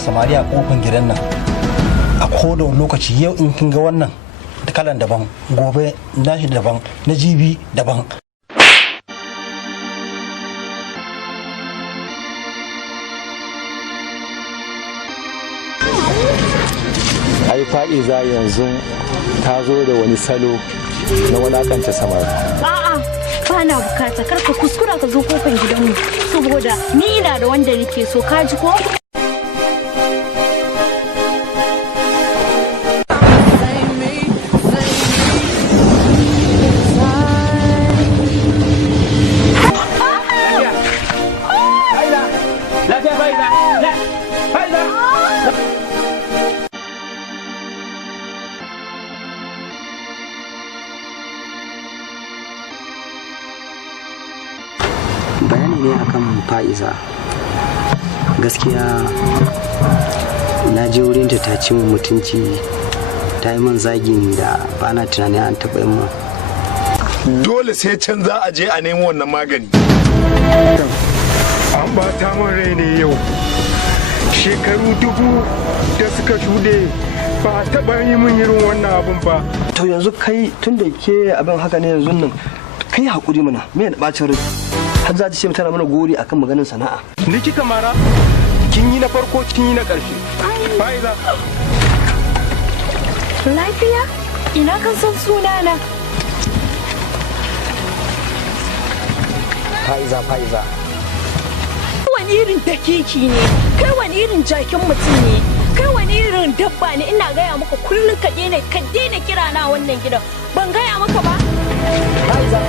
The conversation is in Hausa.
samari a kofin gidan nan a koda lokaci. Yau in kin ga wannan da kalan daban, gobe nashi daban, na jibi daban. ai fa'iza yanzu ta zo da wani salo na walakanta samari. A'a, ba na bukata, kar ka kuskura ka zo kofar gidanmu saboda ni ina da wanda nake so, ka ji ko? Bayani ne akan fa'iza. Gaskiya na je wurin ta ci min mutunci, ta yi min zagin da ba na tunanin an taɓa yin min. Dole sai can za a je a nemo wannan magani. An bata min rai ne yau. Shekaru 1000 da suka shuɗe ba a taɓa yi min irin wannan abun ba. To yanzu kai tun da ke abin haka ne yanzu nan kai haƙuri mana, me ya ɓacin rai? Har za ta ce tana mana gori akan maganin sana'a. Ni kika mara? Kin yi na farko, kin yi na ƙarshe. Fa'iza. Lafiya? Ina kan san sunana? Fa'iza. Wani irin dakiki ne? Kai wani irin jakin mutum ne? Kai wani irin dabba ne? Ina gaya maka kullum ka daina kira na wannan gidan. Ban gaya maka ba? Fa'iza.